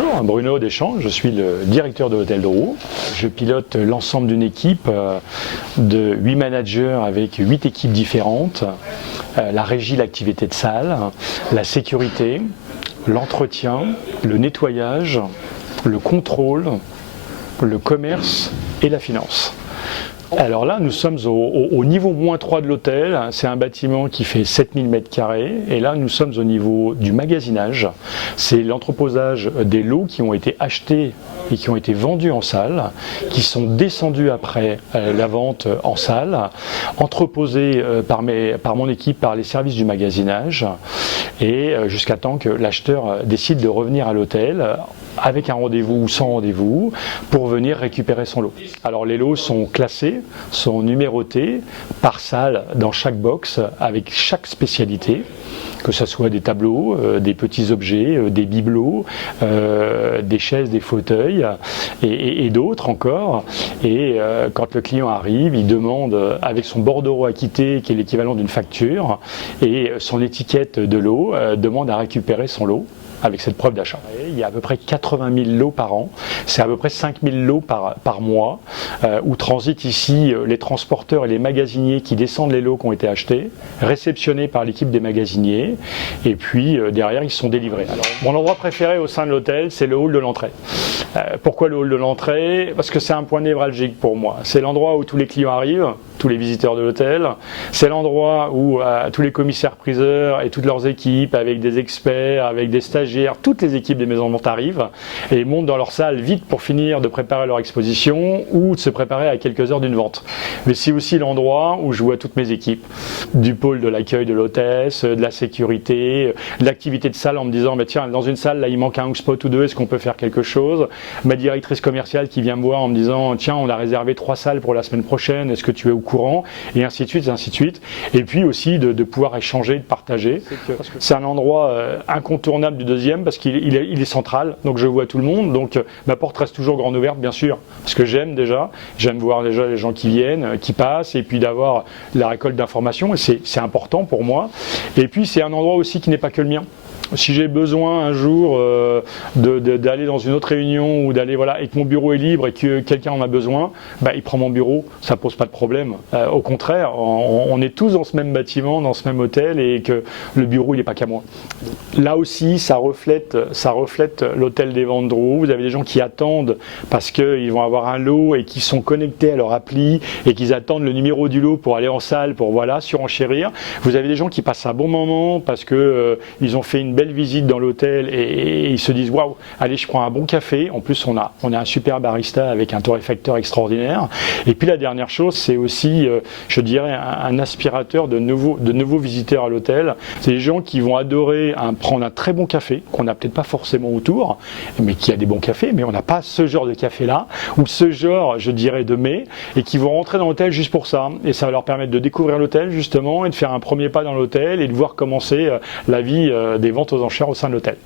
Bonjour, Bruno Deschamps, je suis le directeur de l'Hôtel de Roue. Je pilote l'ensemble d'une équipe de 8 managers avec 8 équipes différentes, la régie, l'activité de salle, la sécurité, l'entretien, le nettoyage, le contrôle, le commerce et la finance. Alors là, nous sommes au niveau -3 de l'hôtel. C'est un bâtiment qui fait 7000 m². Et là, nous sommes au niveau du magasinage. C'est l'entreposage des lots qui ont été achetés et qui ont été vendus en salle, qui sont descendus après la vente en salle, entreposés par mon équipe, par les services du magasinage, et jusqu'à temps que l'acheteur décide de revenir à l'hôtel avec un rendez-vous ou sans rendez-vous pour venir récupérer son lot. Alors les lots sont classés, sont numérotés par salle dans chaque box avec chaque spécialité, que ce soit des tableaux, des petits objets, des bibelots, des chaises, des fauteuils et d'autres encore. Et quand le client arrive, il demande avec son bordereau acquitté, qui est l'équivalent d'une facture, et son étiquette de lot, demande à récupérer son lot avec cette preuve d'achat. Il y a à peu près 80 000 lots par an, c'est à peu près 5 000 lots par mois, où transitent ici les transporteurs et les magasiniers qui descendent les lots qui ont été achetés, réceptionnés par l'équipe des magasiniers, et puis derrière ils sont délivrés. Alors, mon endroit préféré au sein de l'hôtel, c'est le hall de l'entrée. Pourquoi le hall de l'entrée? Parce que c'est un point névralgique pour moi. C'est l'endroit où tous les clients arrivent, tous les visiteurs de l'hôtel. C'est l'endroit où tous les commissaires-priseurs et toutes leurs équipes, avec des experts, avec des stagiaires, toutes les équipes des maisons de vente arrivent et montent dans leur salle vite pour finir de préparer leur exposition ou de se préparer à quelques heures d'une vente. Mais c'est aussi l'endroit où je vois toutes mes équipes, du pôle de l'accueil de l'hôtesse, de la sécurité, de l'activité de salle en me disant tiens, dans une salle là il manque un spot ou deux, est-ce qu'on peut faire quelque chose? Ma directrice commerciale qui vient me voir en me disant tiens, on a réservé 3 salles pour la semaine prochaine, est-ce que tu es au courant? Et ainsi de suite, et ainsi de suite. Et puis aussi de pouvoir échanger, de partager. C'est un endroit incontournable du deuxième parce qu'il est central, donc je vois tout le monde, donc ma porte reste toujours grande ouverte bien sûr, parce que j'aime voir déjà les gens qui viennent, qui passent, et puis d'avoir la récolte d'informations, et c'est important pour moi. Et puis c'est un endroit aussi qui n'est pas que le mien. Si j'ai besoin un jour d'aller dans une autre réunion ou d'aller et que mon bureau est libre et que quelqu'un en a besoin, il prend mon bureau, ça pose pas de problème. Au contraire, on est tous dans ce même bâtiment, dans ce même hôtel, et que le bureau il n'est pas qu'à moi. Là aussi, ça reflète l'hôtel des ventes de Roue. Vous avez des gens qui attendent parce qu'ils vont avoir un lot et qui sont connectés à leur appli et qu'ils attendent le numéro du lot pour aller en salle pour surenchérir. Vous avez des gens qui passent un bon moment parce que ils ont fait une belle visite dans l'hôtel et ils se disent waouh, allez, je prends un bon café. En plus on a un super barista avec un torréfacteur extraordinaire. Et puis la dernière chose, c'est aussi je dirais un aspirateur de nouveaux visiteurs à l'hôtel. C'est des gens qui vont adorer prendre un très bon café qu'on n'a peut-être pas forcément autour, mais qui a des bons cafés, mais on n'a pas ce genre de café là ou ce genre, je dirais, de mets, et qui vont rentrer dans l'hôtel juste pour ça. Et ça va leur permettre de découvrir l'hôtel justement et de faire un premier pas dans l'hôtel et de voir commencer la vie des ventes aux enchères au sein de l'hôtel.